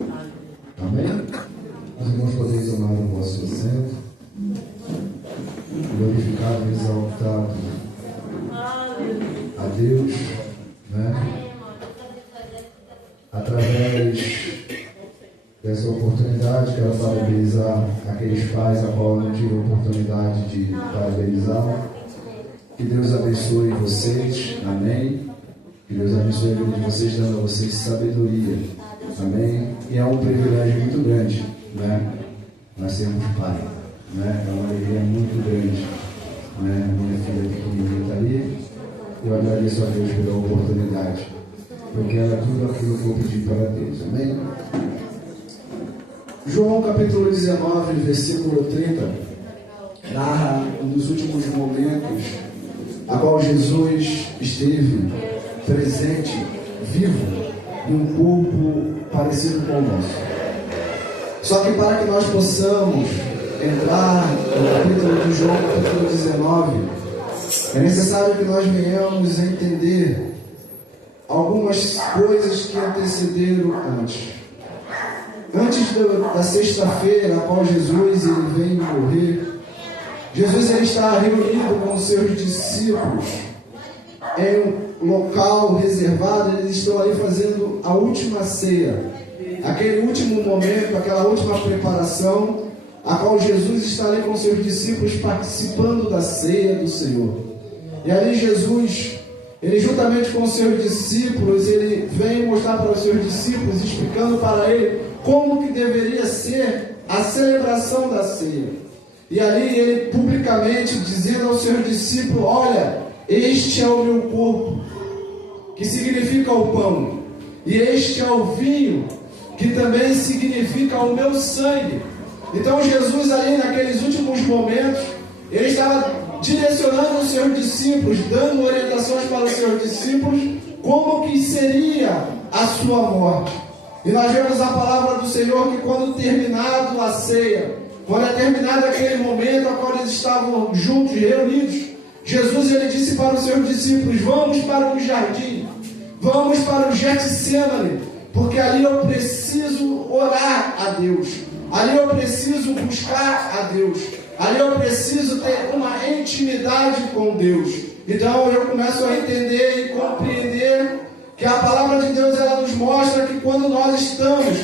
Amém? Os irmãos podem tomar o vosso assento, glorificado e exaltado a Deus, né? Através dessa oportunidade, quero parabenizar aqueles pais a qual não tive a oportunidade de parabenizar. Que Deus abençoe vocês, amém? Que Deus abençoe a vida de vocês, dando a vocês sabedoria, amém? E é um privilégio muito grande, né? Nós sermos pai, né? É uma alegria muito grande, né? Minha filha pequenininha está ali, eu agradeço a Deus pela oportunidade, porque era tudo aquilo que eu pedi para Deus, amém? João capítulo 19, versículo 30, narra um dos últimos momentos a qual Jesus esteve presente, vivo, em um corpo parecido com o nosso. Só que para que nós possamos entrar no capítulo de João, capítulo 19, é necessário que nós venhamos a entender algumas coisas que antecederam antes. Antes da sexta-feira, a qual Jesus ele veio morrer, Jesus ele está reunido com os seus discípulos em um local reservado. Eles estão ali fazendo a última ceia, aquele último momento, aquela última preparação, a qual Jesus está ali com os seus discípulos participando da ceia do Senhor. E ali Jesus, ele juntamente com os seus discípulos, ele vem mostrar para os seus discípulos, explicando para ele como que deveria ser a celebração da ceia. E ali ele publicamente dizendo aos seus discípulos: olha, este é o meu corpo, que significa o pão, e este é o vinho, que também significa o meu sangue. Então Jesus ali naqueles últimos momentos, ele estava direcionando os seus discípulos, dando orientações para os seus discípulos, como que seria a sua morte. E nós vemos a palavra do Senhor que quando terminado a ceia, quando é terminado aquele momento a qual eles estavam juntos, reunidos, Jesus ele disse para os seus discípulos: vamos para um jardim, vamos para o Getsemane, porque ali eu preciso orar a Deus, ali eu preciso buscar a Deus, ali eu preciso ter uma intimidade com Deus. Então eu começo a entender e compreender que a palavra de Deus ela nos mostra que quando nós estamos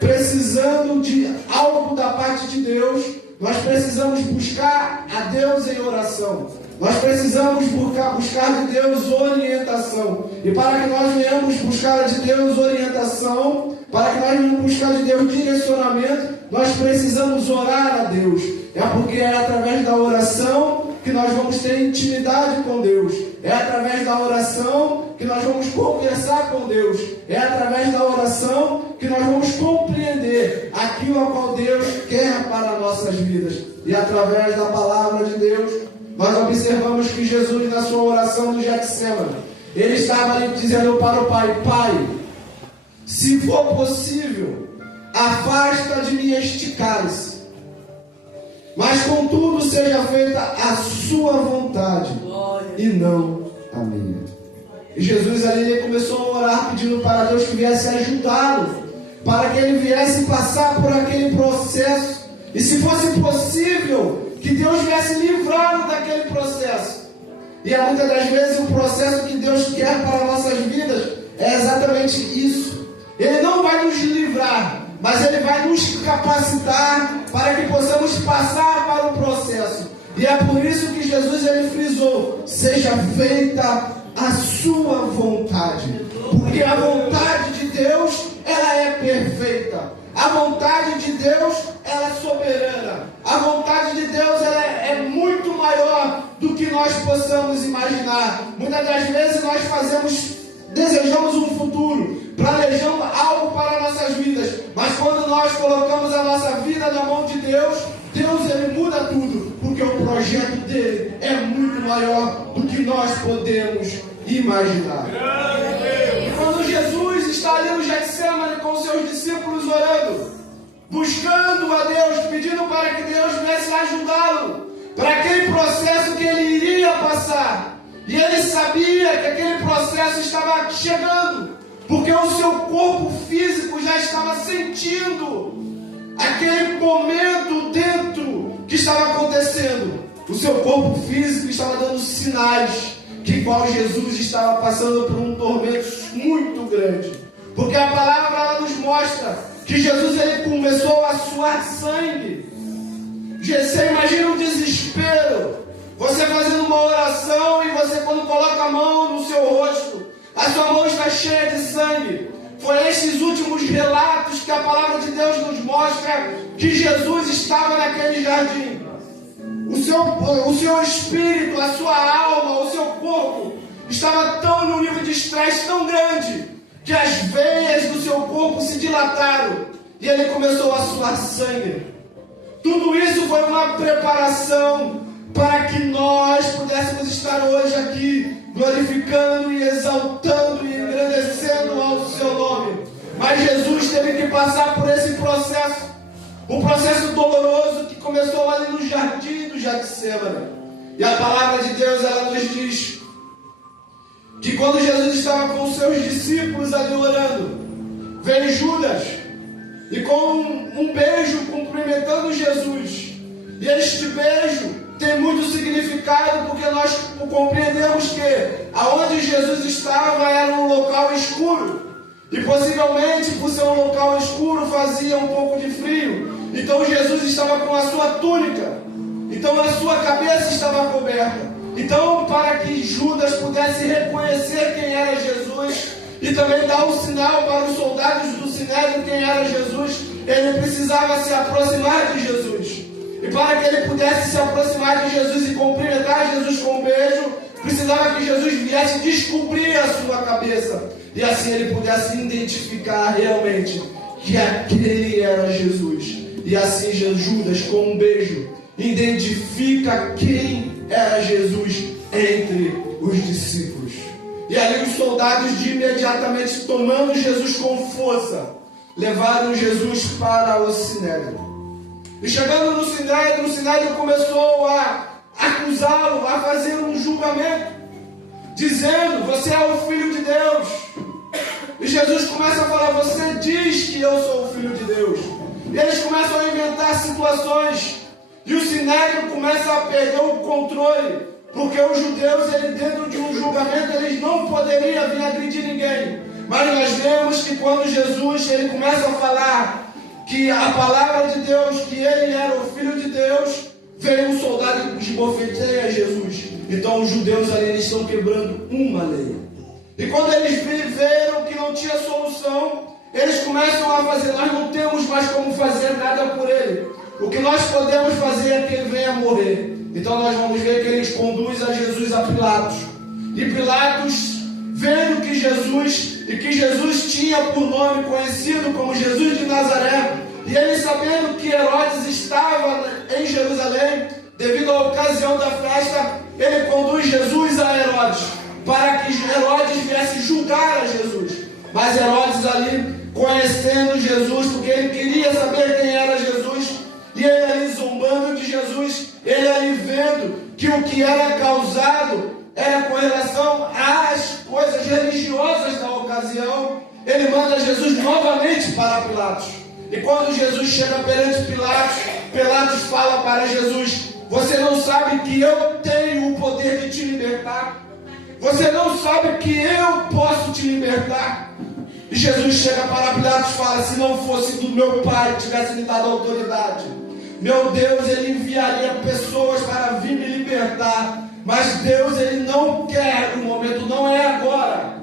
precisando de algo da parte de Deus, nós precisamos buscar a Deus em oração. Nós precisamos buscar de Deus orientação. E para que nós venhamos buscar de Deus orientação, para que nós venhamos buscar de Deus direcionamento, nós precisamos orar a Deus. É porque é através da oração que nós vamos ter intimidade com Deus. É através da oração que nós vamos conversar com Deus. É através da oração que nós vamos compreender aquilo a qual Deus quer para nossas vidas. E através da palavra de Deus, nós observamos que Jesus, na sua oração do Getsemane, ele estava ali dizendo para o Pai: Pai, se for possível, afasta de mim este cálice, mas contudo seja feita a sua vontade e não a minha. E Jesus ali ele começou a orar pedindo para Deus que viesse ajudá-lo, para que ele viesse passar por aquele processo, e se fosse possível, que Deus viesse livrá-lo daquele processo. E muitas das vezes o processo que Deus quer para nossas vidas é exatamente isso. Ele não vai nos livrar, mas Ele vai nos capacitar para que possamos passar para o processo. E é por isso que Jesus ele frisou: seja feita a sua vontade, porque a vontade de Deus ela é perfeita. A vontade de Deus ela é soberana. A vontade de Deus ela é muito maior do que nós possamos imaginar. Muitas das vezes nós desejamos um futuro, planejamos algo para nossas vidas, mas quando nós colocamos a nossa vida na mão de Deus, Deus ele muda tudo, porque o projeto dele é muito maior do que nós podemos imaginar. Quando Jesus está ali no Getsemane com seus discípulos orando, buscando a Deus, pedindo para que Deus viesse ajudá-lo para aquele processo que ele iria passar, e ele sabia que aquele processo estava chegando, porque o seu corpo físico já estava sentindo aquele momento dentro que estava acontecendo. O seu corpo físico estava dando sinais que igual Jesus estava passando por um tormento muito grande. Porque a palavra ela nos mostra que Jesus ele começou a suar sangue. Você imagina o desespero. Você fazendo uma oração e você quando coloca a mão no seu rosto, a sua mão está cheia de sangue. Foi esses últimos relatos que a palavra de Deus nos mostra que Jesus estava naquele jardim. O seu espírito, a sua alma, o seu corpo estava tão num nível de estresse tão grande que as veias do seu corpo se dilataram e ele começou a suar sangue. Tudo isso foi uma preparação para que nós pudéssemos estar hoje aqui glorificando e exaltando e engrandecendo ao seu nome. Mas Jesus teve que passar por esse processo, um processo doloroso que começou ali no jardim do Getsemane. E a palavra de Deus ela nos diz que quando Jesus estava com os seus discípulos ali orando, veio Judas e com um beijo cumprimentando Jesus. E este beijo tem muito significado porque nós compreendemos que aonde Jesus estava era um local escuro. E possivelmente por ser um local escuro fazia um pouco de frio. Então Jesus estava com a sua túnica. Então a sua cabeça estava coberta. Então para que Judas pudesse reconhecer quem era Jesus e também dar um sinal para os soldados do Sinédrio quem era Jesus, ele precisava se aproximar de Jesus. E para que ele pudesse se aproximar de Jesus e cumprimentar Jesus com um beijo, precisava que Jesus viesse descobrir a sua cabeça. E assim ele pudesse identificar realmente que aquele era Jesus. E assim Judas, com um beijo, identifica quem era Jesus entre os discípulos. E ali os soldados de imediatamente tomando Jesus com força, levaram Jesus para o Sinédrio. E chegando no Sinédrio começou a acusá-lo, a fazer um julgamento, dizendo: você é o Filho de Deus. E Jesus começa a falar: você diz que eu sou o Filho de Deus. E eles começam a inventar situações. E o Sinédrio começa a perder o controle. Porque os judeus, dentro de um julgamento, eles não poderiam vir agredir ninguém. Mas nós vemos que quando Jesus ele começa a falar que a palavra de Deus, que ele era o Filho de Deus, veio um soldado que esbofeteia Jesus. Então os judeus ali eles estão quebrando uma lei. E quando eles viram que não tinha solução, eles começam a fazer: nós não temos mais como fazer nada por ele. O que nós podemos fazer é que ele venha morrer. Então nós vamos ver que eles conduzem a Jesus a Pilatos. E Pilatos, vendo que Jesus tinha por nome conhecido como Jesus de Nazaré, e ele sabendo que Herodes estava em Jerusalém, devido à ocasião da festa, ele conduz Jesus a Herodes, para que Herodes viesse julgar a Jesus. Mas Herodes ali, conhecendo Jesus, porque ele queria saber quem era Jesus, e ele ali zombando de Jesus, ele ali vendo que o que era causado era com relação às coisas religiosas da ocasião, ele manda Jesus novamente para Pilatos. E quando Jesus chega perante Pilatos, Pilatos fala para Jesus: você não sabe que eu tenho o poder de te libertar? Você não sabe que eu posso te libertar? E Jesus chega para Pilatos e fala: se não fosse do meu Pai que tivesse me dado autoridade, meu Deus, ele enviaria pessoas para vir me libertar. Mas Deus, ele não quer, o momento não é agora.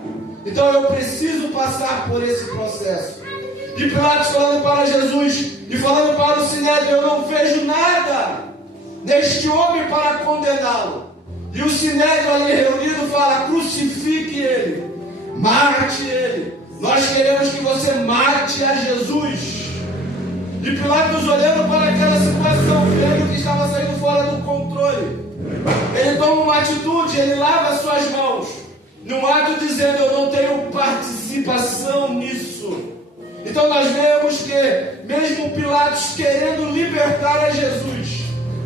Então eu preciso passar por esse processo. E Pilatos falando para Jesus e falando para o Sinédrio: eu não vejo nada neste homem para condená-lo. E o Sinédrio ali reunido fala: crucifique ele, mate ele. Nós queremos que você mate a Jesus. E Pilatos, olhando para aquela situação, vendo que estava saindo fora do controle, ele toma uma atitude, ele lava suas mãos, num ato dizendo: eu não tenho participação nisso. Então nós vemos que mesmo Pilatos querendo libertar a Jesus,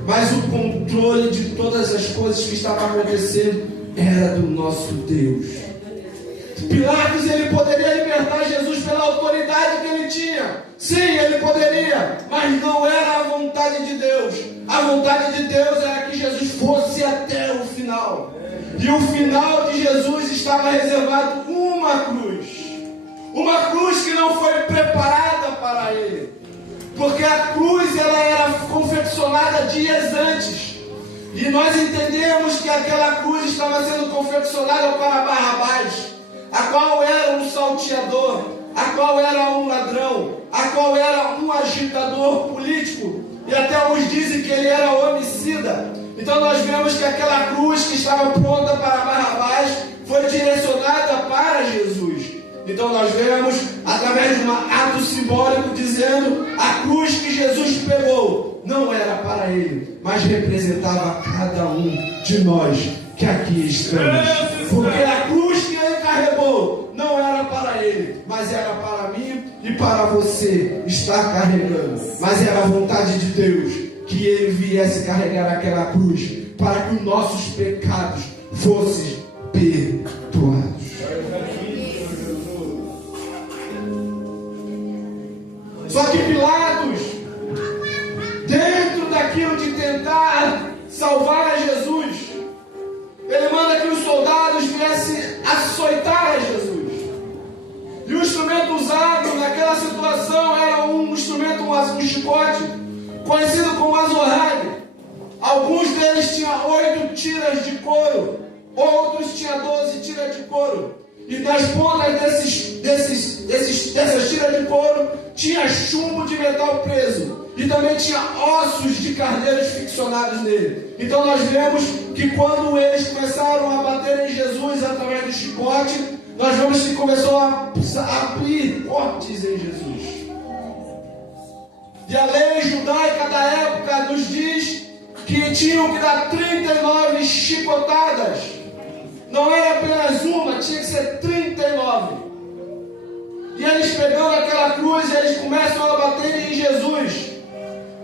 mas o controle de todas as coisas que estavam acontecendo era do nosso Deus. Pilatos, ele poderia libertar Jesus pela autoridade que ele tinha. Sim, ele poderia, mas não era a vontade de Deus. A vontade de Deus era que Jesus fosse até o final. E o final de Jesus estava reservado uma cruz. Uma cruz que não foi preparada para ele. Porque a cruz, ela era confeccionada dias antes. E nós entendemos que aquela cruz estava sendo confeccionada para Barrabás, a qual era um salteador, a qual era um ladrão, a qual era um agitador político. E até uns dizem que ele era homicida. Então nós vemos que aquela cruz que estava pronta para Barrabás foi direcionada para Jesus. Então nós vemos, através de um ato simbólico, dizendo a cruz que Jesus pegou não era para ele, mas representava cada um de nós que aqui estamos. Porque a cruz que ele carregou não era para ele, mas era para mim e para você estar carregando. Mas era a vontade de Deus que ele viesse carregar aquela cruz para que os nossos pecados fossem perdoados. Só que Pilatos, dentro daquilo de tentar salvar a Jesus, ele manda que os soldados viessem açoitar a Jesus. E o instrumento usado naquela situação era um instrumento, um chicote, conhecido como azorrague. Alguns deles tinham 8 tiras de couro, outros tinham 12 tiras de couro. E nas pontas dessas tiras de couro tinha chumbo de metal preso. E também tinha ossos de carneiros ficcionados nele. Então nós vemos que quando eles começaram a bater em Jesus através do chicote, nós vemos que começou a abrir cortes em Jesus. E a lei judaica da época nos diz que tinham que dar 39 chicotadas. Não era apenas uma, tinha que ser 39. E eles pegando aquela cruz, eles começam a bater em Jesus.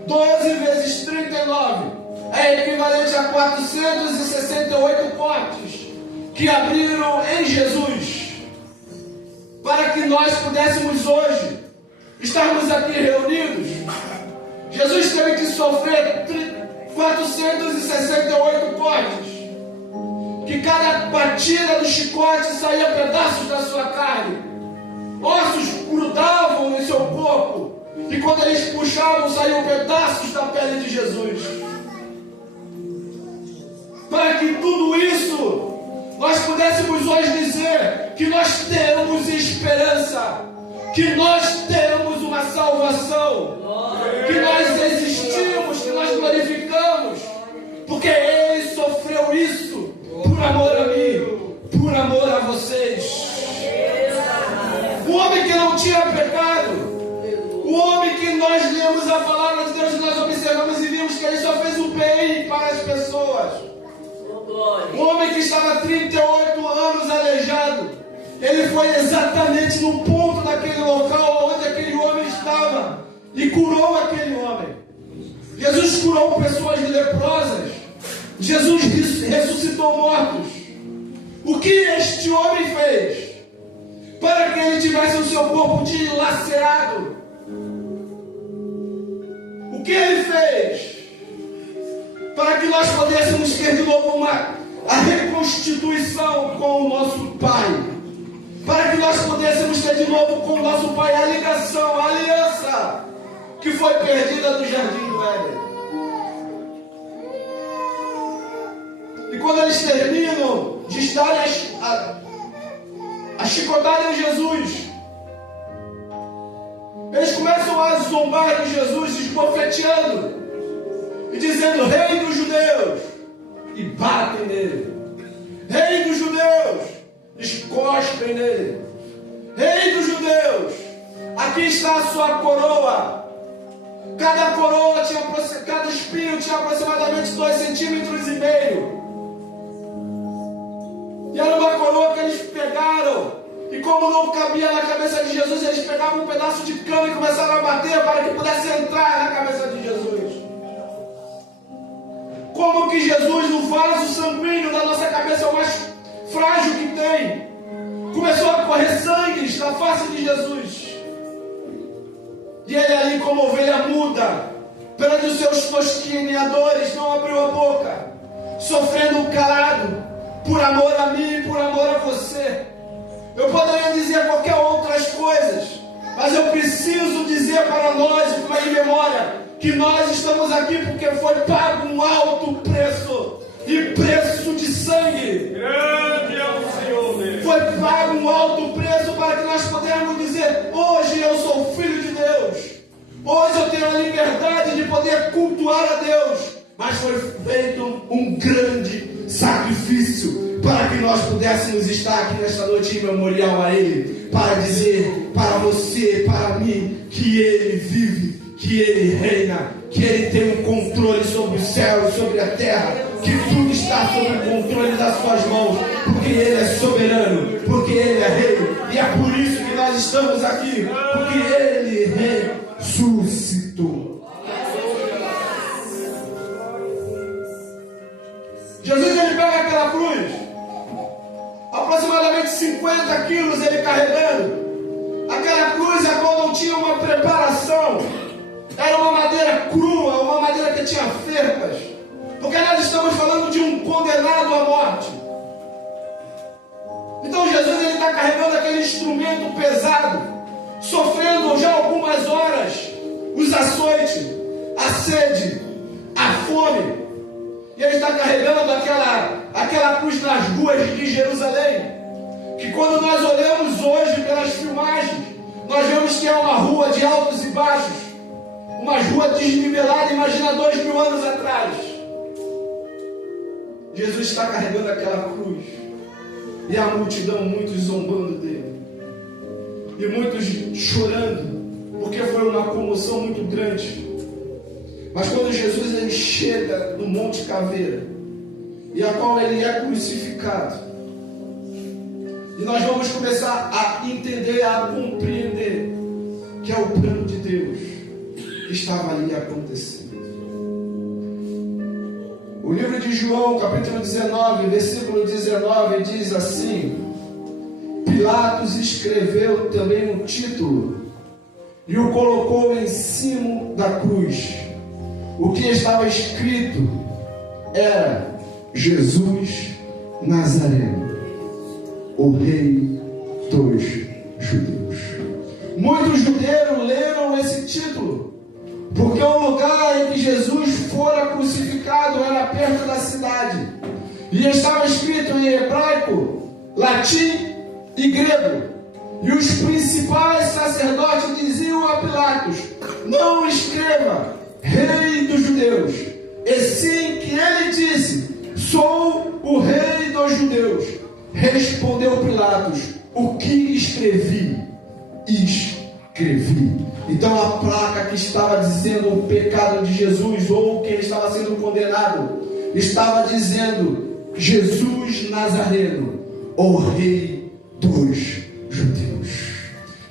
12 vezes 39 é equivalente a 468 cortes que abriram em Jesus, para que nós pudéssemos hoje estarmos aqui reunidos. Jesus teve que sofrer 468 cortes, que cada batida do chicote saía pedaços da sua carne, ossos grudavam em seu corpo, e quando eles puxavam, saíam pedaços da pele de Jesus. Para que tudo isso nós pudéssemos hoje dizer que nós temos esperança, que nós temos uma salvação, que nós existimos, que nós glorificamos, porque Ele sofreu isso por amor a mim, por amor a vocês. O homem que não tinha pecado, o homem que nós lemos a palavra de Deus e nós observamos e vimos que ele só fez o bem para as pessoas. O homem que estava 38 anos aleijado, ele foi exatamente no ponto daquele local onde aquele homem estava e curou aquele homem. Jesus curou pessoas leprosas. Jesus ressuscitou mortos. O que este homem fez para que ele tivesse o seu corpo dilacerado? O que ele fez para que nós pudéssemos ter de novo a reconstituição com o nosso Pai? Para que nós pudéssemos ter de novo com o nosso Pai a ligação, a aliança que foi perdida do Jardim do Éden. E quando eles terminam de estar a chicotar em Jesus, eles começam a zombar de Jesus, esbofeteando e dizendo: Rei dos Judeus, e batem nele. Rei dos Judeus, escospem nele. Rei dos Judeus, aqui está a sua coroa. Cada coroa cada espinho tinha aproximadamente 2,5 centímetros. E era uma coroa que eles pegaram. E como não cabia na cabeça de Jesus, eles pegavam um pedaço de cana e começaram a bater para que pudesse entrar na cabeça de Jesus. Como que Jesus, no vaso sanguíneo da nossa cabeça, é o mais frágil que tem. começou a correr sangue na face de Jesus. E ele ali, como ovelha muda, perante os seus tosqueneadores, não abriu a boca, sofrendo calado, por amor a mim e por amor a você. Eu poderia dizer qualquer outras coisas, mas eu preciso dizer para nós, em memória, que nós estamos aqui porque foi pago um alto preço, e preço de sangue. Grande é o Senhor Deus. Foi pago um alto preço para que nós pudéssemos dizer: hoje eu sou filho de Deus, hoje eu tenho a liberdade de poder cultuar a Deus. Mas foi feito um grande sacrifício para que nós pudéssemos estar aqui nesta noite em memorial a Ele, para dizer para você, para mim, que Ele vive, que Ele reina, que Ele tem um controle sobre o céu e sobre a terra, que tudo está sob o controle das suas mãos, porque Ele é soberano, porque Ele é rei, e é por isso que nós estamos aqui, porque Ele ressuscitou. Jesus, ele pega aquela cruz, aproximadamente 50 quilos ele carregando, aquela cruz a qual não tinha uma preparação, era uma madeira crua, uma madeira que tinha ferpas, porque nós estamos falando de um condenado à morte. Então Jesus, ele está carregando aquele instrumento pesado, sofrendo já algumas horas os açoites, a sede, a fome. E ele está carregando aquela cruz nas ruas de Jerusalém, que quando nós olhamos hoje pelas filmagens, nós vemos que é uma rua de altos e baixos, uma rua desnivelada, imagina 2000 anos atrás. Jesus está carregando aquela cruz, e a multidão, muitos zombando dele, e muitos chorando, porque foi uma comoção muito grande. Mas quando Jesus ele chega no Monte Caveira, e a qual ele é crucificado, e nós vamos começar a entender, a compreender que é o plano de Deus que estava ali acontecendo. O livro de João, capítulo 19, versículo 19, diz assim: Pilatos escreveu também um título e o colocou em cima da cruz. O que estava escrito era: Jesus Nazareno, o Rei dos Judeus. Muitos judeus leram esse título, porque o lugar em que Jesus fora crucificado era perto da cidade, e estava escrito em hebraico, latim e grego. E os principais sacerdotes diziam a Pilatos: não escreva Rei dos Judeus, e sim que ele disse: sou o Rei dos Judeus. Respondeu Pilatos: o que escrevi? Escrevi. Então a placa que estava dizendo o pecado de Jesus, ou que ele estava sendo condenado, estava dizendo: Jesus Nazareno, o Rei dos Judeus.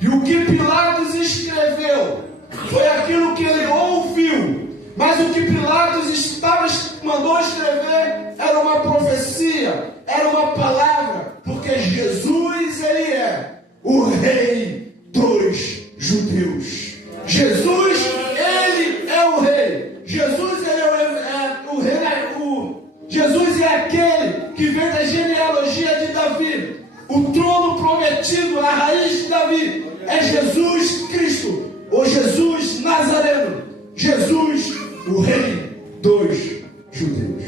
E o que Pilatos escreveu foi aquilo que ele ouviu, mas o que Pilatos mandou escrever era uma profecia, era uma palavra, porque Jesus, ele é o Rei dos Judeus. Jesus, ele é o Rei. Jesus, ele é o Rei. Jesus é aquele que vem da genealogia de Davi. O trono prometido, a raiz de Davi, é Jesus Cristo, o Jesus Nazareno, Jesus, o Rei dos Judeus.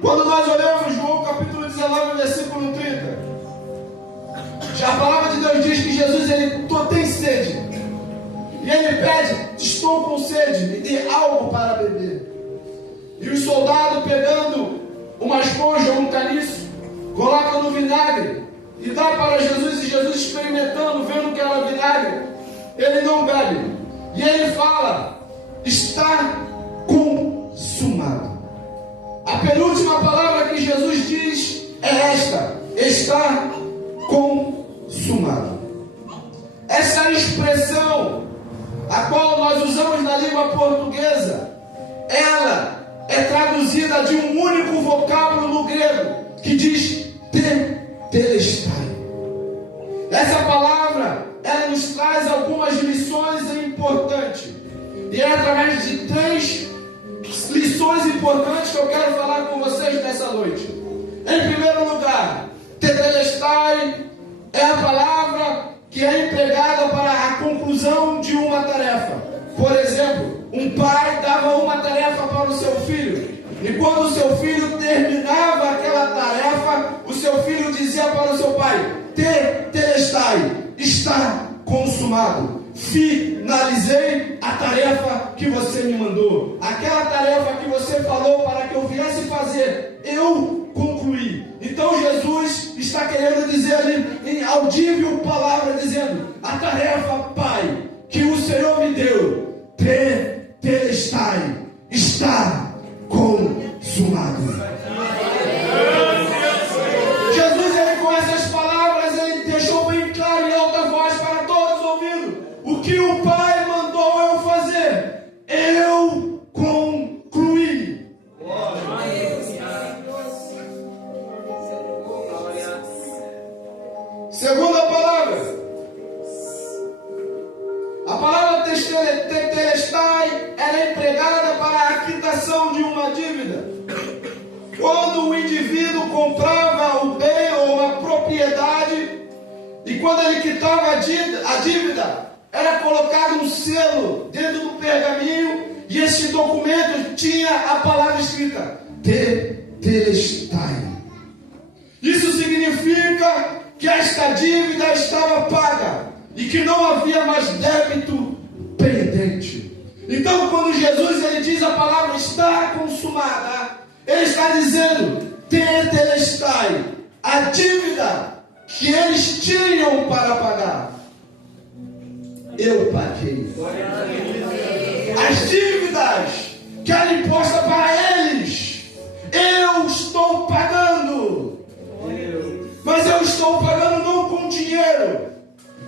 Quando nós olhamos João capítulo 19, versículo 30, já a palavra de Deus diz que Jesus ele tem sede, e ele pede: estou com sede, me dê algo para beber. E o soldado, pegando uma esponja ou um caniço, coloca no vinagre e dá para Jesus, e Jesus, experimentando, vendo que era vinagre, ele não bebe, e ele fala: está consumado. A penúltima palavra que Jesus diz é esta: está consumado. Essa expressão, a qual nós usamos na língua portuguesa, ela é traduzida de um único vocábulo no grego, que diz tetelestai. Essa palavra, ela nos traz algumas lições importantes. E é através de 3 lições importantes que eu quero falar com vocês nessa noite. Em primeiro lugar, tetelestai é a palavra que é empregada para a conclusão de uma tarefa. Por exemplo, um pai dava uma tarefa para o seu filho, e quando o seu filho terminava aquela tarefa, o seu filho dizia para o seu pai: tetelestai, está consumado. Finalizei a tarefa que você me mandou. Aquela tarefa que você falou para que eu viesse fazer, eu concluí. Então Jesus está querendo dizer ali em audível palavra, dizendo: a tarefa, Pai, que o Senhor me deu, tetelestai, está consumado. Jesus, ele, com essas palavras, ele deixou bem claro em alta voz para todos ouvindo: o que o Pai mandou eu fazer, eu concluí. Segunda palavra, a palavra tetelestai era empregada para a quitação de uma dívida. Quando o indivíduo comprava o bem ou uma propriedade, e quando ele quitava a dívida, era colocado um selo dentro do pergaminho, e esse documento tinha a palavra escrita tetelestai. Isso significa que esta dívida estava paga e que não havia mais débito pendente. Então, quando Jesus ele diz a palavra está consumada, ele está dizendo tetelestai, a dívida que eles tinham para pagar, eu paguei. As dívidas que eram impostas para eles, eu estou pagando. Mas eu estou pagando não com dinheiro,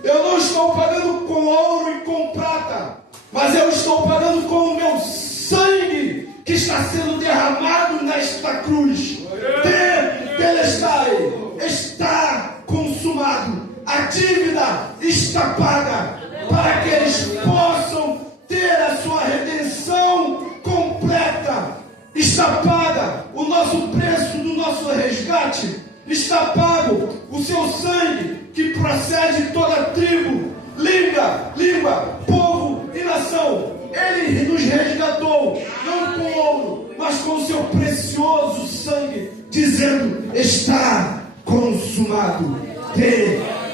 eu não estou pagando com ouro e com prata, mas eu estou pagando com o meu sangue que está sendo derramado nesta cruz. Tetelestai, está consumado. A dívida está paga para que eles possam ter a sua redenção completa. Está paga o nosso preço do nosso resgate. Está pago o seu sangue que procede de toda tribo, língua, povo e nação. Ele nos resgatou, não com ouro, mas com o seu precioso sangue, dizendo: está consumado.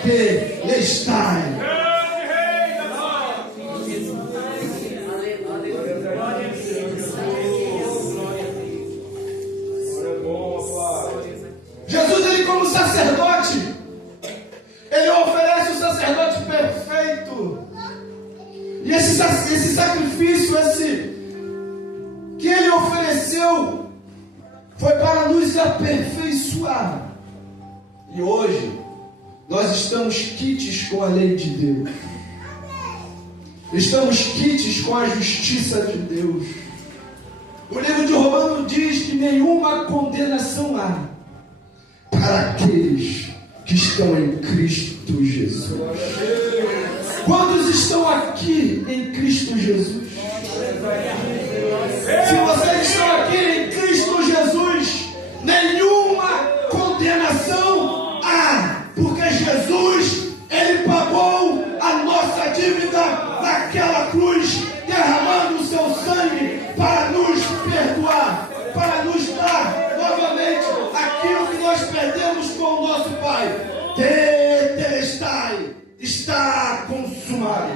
Tetelestai. Jesus, ele como sacerdote, ele oferece o sacerdote perfeito. E esse sacrifício, que ele ofereceu, foi para nos aperfeiçoar. E hoje, nós estamos quites com a lei de Deus. Estamos quites com a justiça de Deus. O livro de Romanos diz que nenhuma condenação há para aqueles que estão em Cristo Jesus. Quantos estão aqui em Cristo Jesus? Se vocês estão aqui em Cristo Jesus, nenhuma condenação há, porque Jesus, ele pagou a nossa dívida naquela cruz, derramando o seu sangue para nos perdoar, para nos dar novamente aquilo que nós perdemos com o nosso Pai. Tetelestai, está consumado.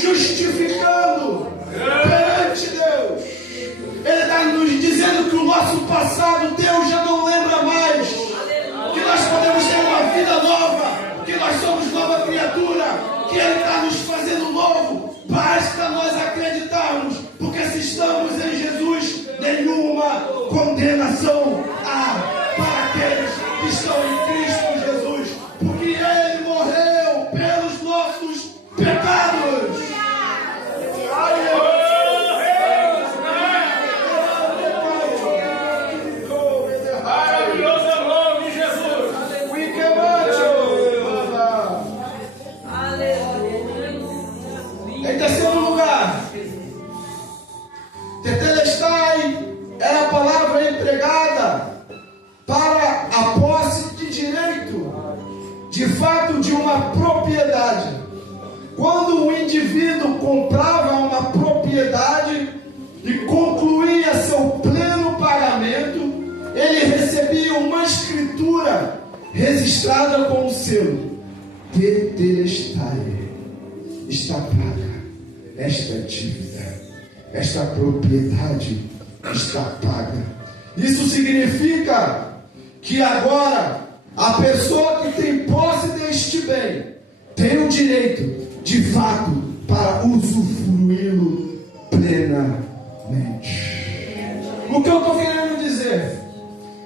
Justificando perante Deus. nosso passado Deus já não lembra mais, que nós podemos ter uma vida nova, que nós somos nova criatura, que Ele está nos fazendo novo. Basta nós acreditarmos, porque se estamos em Jesus, nenhuma condenação há para aqueles que estão em Cristo Jesus, porque Ele morreu pelos nossos pecados. Maravilhoso nome de Jesus. Em terceiro lugar, tetelestai era a palavra empregada para a posse de direito, de fato de uma propriedade. Quando um indivíduo comprava uma propriedade e concluía seu pleno pagamento, ele recebia uma escritura registrada com o selo: tetelestai, está paga esta dívida, esta propriedade está paga. Isso significa que agora a pessoa que tem posse deste bem tem o direito, de fato, para usufruí-lo plenamente. O que eu estou querendo dizer?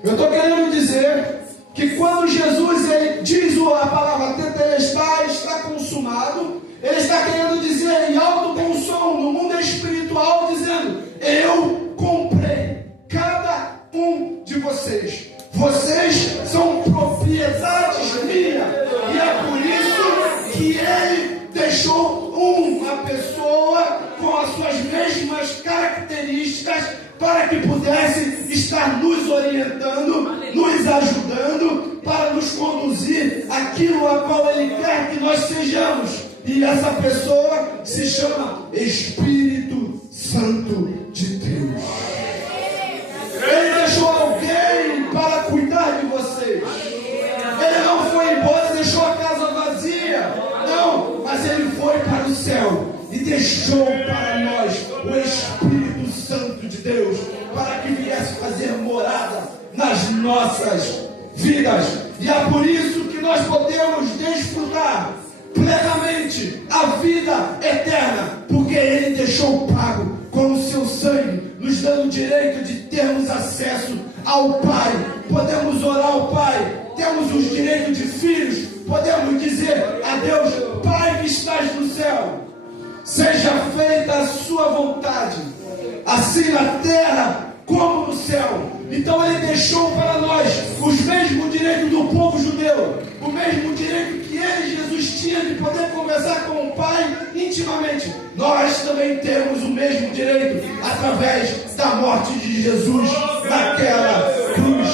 Eu estou querendo dizer que quando Jesus ele diz a palavra tetelestai, está consumado, ele está querendo dizer em alto bom som, no mundo espiritual, dizendo: eu comprei cada um de vocês. Vocês são propriedades minhas. E é por isso que ele deixou uma pessoa com as suas mesmas características para que pudesse estar nos orientando, nos ajudando, para nos conduzir àquilo a qual ele quer que nós sejamos. E essa pessoa se chama Espírito Santo de Deus. Ele deixou alguém para cuidar de vocês. Ele não foi embora e deixou a casa vazia. Não, mas ele foi para o céu e deixou para nós o Espírito Santo de Deus, para que viesse fazer morada nas nossas vidas. E é por isso que nós podemos desfrutar plenamente a vida eterna, porque Ele deixou pago com o seu sangue, nos dando o direito de termos acesso ao Pai. Podemos orar ao Pai, temos os direitos de filhos, podemos dizer a Deus: Pai que estás no céu, seja feita a sua vontade, assim na terra como no céu. Então ele deixou para nós os mesmos direitos do povo judeu, o mesmo direito que ele, Jesus, tinha de poder conversar com o Pai intimamente. Nós também temos o mesmo direito através da morte de Jesus naquela cruz.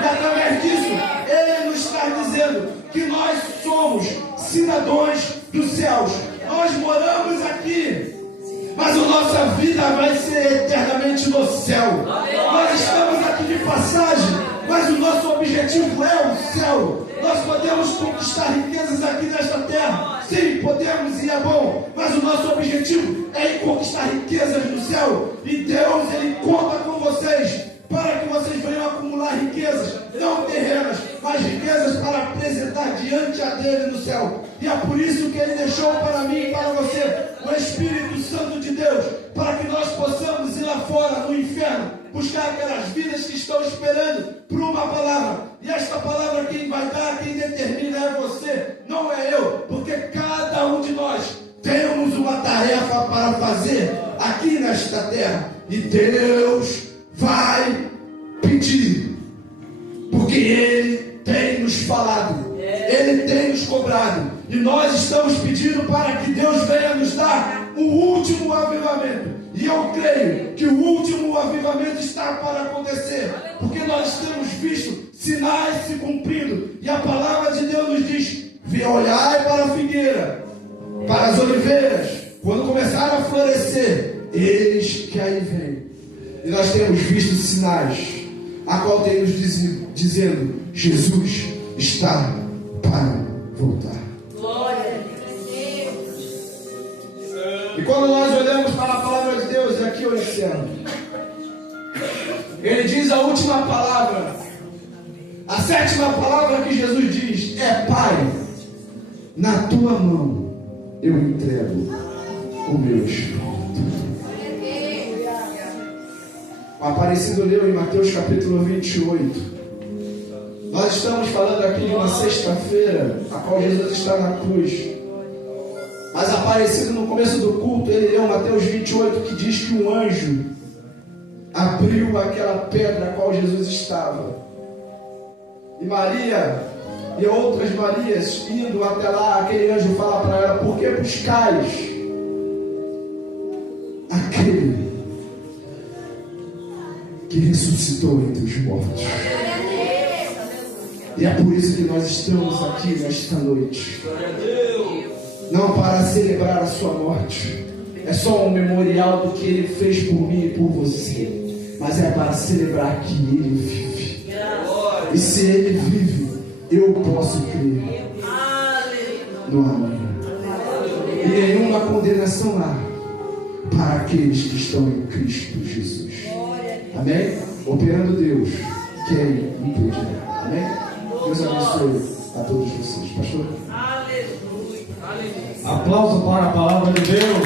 E através disso, ele nos está dizendo que nós somos cidadãos dos céus. Nós moramos aqui, mas a nossa vida vai ser eternamente no céu. Nós estamos aqui de passagem, mas o nosso objetivo é o céu. Nós podemos conquistar riquezas aqui nesta terra, sim, podemos, e é bom, mas o nosso objetivo é ir conquistar riquezas no céu. E Deus, Ele conta com vocês, para que vocês venham acumular riquezas, não terrenas, mas riquezas para apresentar diante dele no céu. E é por isso que Ele deixou para mim e para você o Espírito Santo de Deus, para que nós possamos ir lá fora no inferno, buscar aquelas vidas que estão esperando por uma palavra. E esta palavra quem vai dar, quem determina é você, não é eu, porque cada um de nós temos uma tarefa para fazer aqui nesta terra. E Deus vai pedir, porque Ele tem nos falado, Ele tem nos cobrado, e nós estamos pedindo para que Deus venha nos dar o último avivamento. E eu creio que o último avivamento está para acontecer, porque nós temos visto sinais se cumprindo, e a palavra de Deus nos diz: olhai para a figueira, para as oliveiras, quando começarem a florescer, eis que aí vem. E nós temos visto sinais, a qual temos dizendo: Jesus está para voltar. Glória a Deus. E quando nós olhamos para a palavra de Deus, e aqui eu encerro, Ele diz diz a última palavra. A sétima palavra que Jesus diz é: Pai, na tua mão eu entrego o meu espírito. O Aparecido leu em Mateus capítulo 28. Nós estamos falando aqui de uma sexta-feira, a qual Jesus está na cruz. Mas Aparecido, no começo do culto, ele leu Mateus 28, que diz que um anjo abriu aquela pedra a qual Jesus estava. E Maria e outras Marias indo até lá, aquele anjo fala para ela: por que buscais aquele que ressuscitou entre os mortos? E é por isso que nós estamos aqui nesta noite. Não para celebrar a sua morte, é só um memorial do que ele fez por mim e por você, mas é para celebrar que ele vive. E se ele vive, eu posso crer no amanhã. E nenhuma condenação há para aqueles que estão em Cristo Jesus. Amém? Operando Deus, quem impedirá. Amém? Deus abençoe a todos vocês. Pastor? Aplauso para a palavra de Deus.